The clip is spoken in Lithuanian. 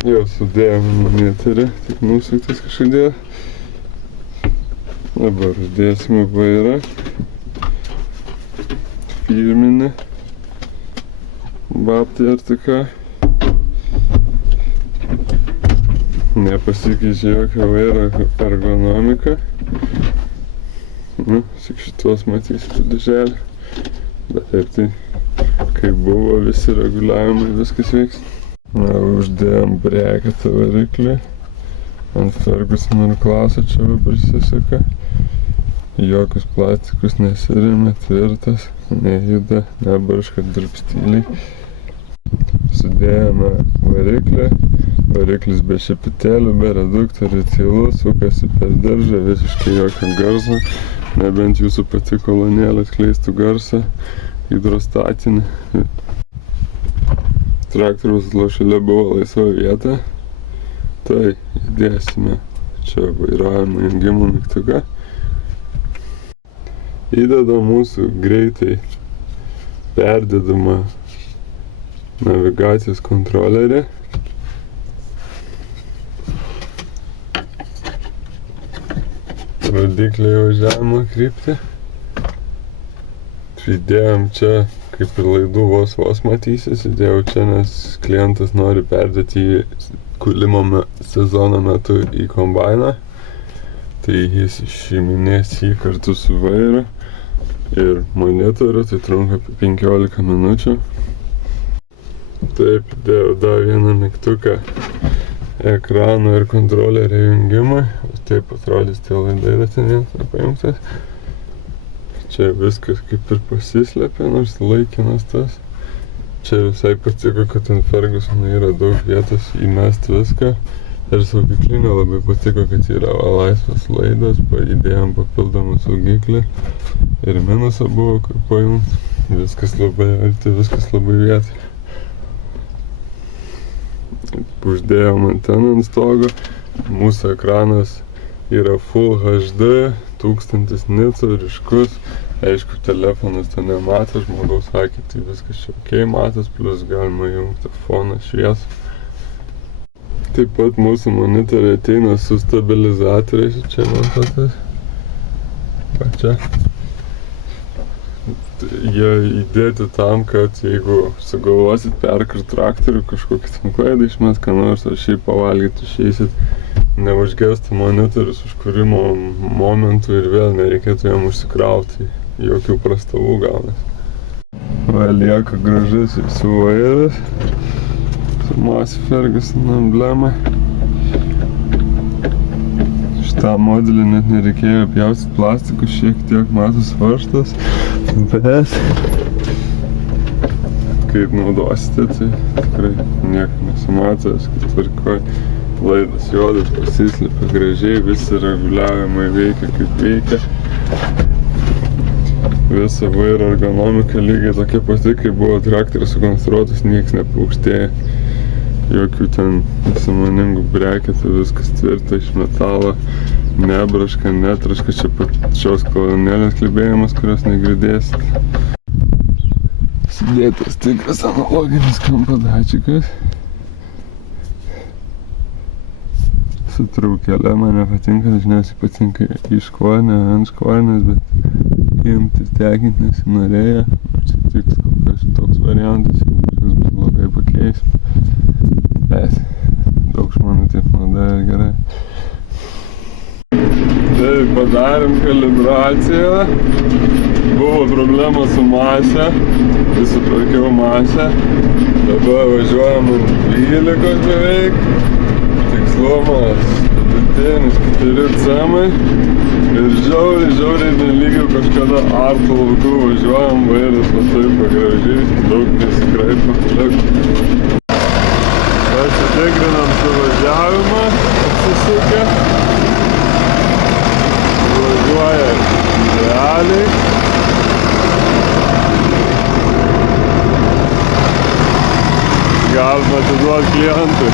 Jau sudėjom monitorį, tik nusuktas kažkodėl. Dabar uždėsime vairą. Firminį. Babtai ar tik ką. Nepasikeičia jokio vairo ergonomika. Tik šitos matysit daželį. Bet taip tai, kaip buvo, visi reguliavimai, viskas veiks. Uždėjom breketą variklį. Ant Ferguson ir Klaso čia prisisuka. Jokius plastikus nesirėmė, tvirtas, nejuda, nebarška, dirbs tyliai. Sudėjome variklį. Variklis be šepetėlių, be reduktorių, tylus, sukasi per diržą, visiškai jokio garso. Nebent jūsų pati kolonėlė skleistų garsą, hidrostatinį. Traktoriaus lošelė buvo laisva vieta. Tai įdėsime čia vairavimo jungimo mygtuką. Įdedam mūsų greitai perdedamą navigacijos kontrolerį. Rodiklį jau žemą kryptį. Įdėjom čia, kaip ir laidų vos matysis, įdėjau čia, nes klientas nori perdėti jį kūlimo sezono metu į kombainą. Tai jis išiminės jį kartu su vairu ir monitoriu, tai trunka apie 15 minučių. Taip, įdėjau dar vieną mygtuką ekrano ir kontrolerio jungimui. Taip atrodys tie laidai, bet ten vienas nepajungtas. Čia viskas kaip ir pasislėpė, nors laikinas tas. Čia visai patiko, kad ant Fergusono yra daug vietos įmest viską. Ir saugiklinė labai patiko, kad yra laisvas laidas, įdėjom papildomą saugiklį. Ir minusą buvo, kaip pajungt. Viskas labai arti, viskas labai vietai. Uždėjom anteną ant stogo. Mūsų ekranas yra Full HD, 1000 nitsų, ryškus. Aišku, telefonas to nemato, žmogaus akį, tai viskas čia ok matos, plus galima jungti foną šviesą. Taip pat mūsų monitoriai ateina su stabilizatoriais, čia montuotas. Va čia. Jie įdėti tam, kad jeigu sugalvosit perkart traktorių, kažkokį ten klaidą išmest, ką nors, ar šiaip pavalgyti išeisit, neužgestų monitorius užkūrimo momentų ir vėl nereikėtų jam užsikrauti, jokių prastovų gaunas. Va, lieka gražus visų vairas su Massey Ferguson emblema. Šitą modelį net nereikėjo pjaustyti plastikų, šiek tiek matos varžtas, bet kaip naudosite, tai tikrai nieko nesimato, viskas tvarkoj. Laidas juodas pasislėpia gražiai, visi reguliavimai veikia kaip veikia. Visa vairo ergonomika lygiai tokia pati, kaip buvo traktorius sukonstruotas, nieks nepaukštėja. Jokių ten nesąmoningų breketų, viskas tvirta iš metalo, nebraška, netraška, čia pačios kolonėlės klibėjimas, kurios negirdėsit. Sudėtas tikras analoginis kampo dačikas. Su traukele man nepatinka, dažniausiai patinka iš kojinė, ant kojinės, bet imti tekinti nesinorėjo. Čia tiks kokios toks variantas, jeigu kažkas bus blogai pakeis. Bet daug žmonių taip naudoja ir gerai. Tai padarėm kalibraciją. Buvo problema su mase, tai sutvarkiau masę. Dabar važiuojam ant 12 beveik. Tikslumas vidutinis 4 cemai. Ir žiauriai nelygiau kažkada artų laukų važiuojam, vairas va taip pagražiai, daug nesikraipo. Pasitikrinam suvažiavimą, atsisukę. Važiuoja idealiai. Galima atiduoti klientui.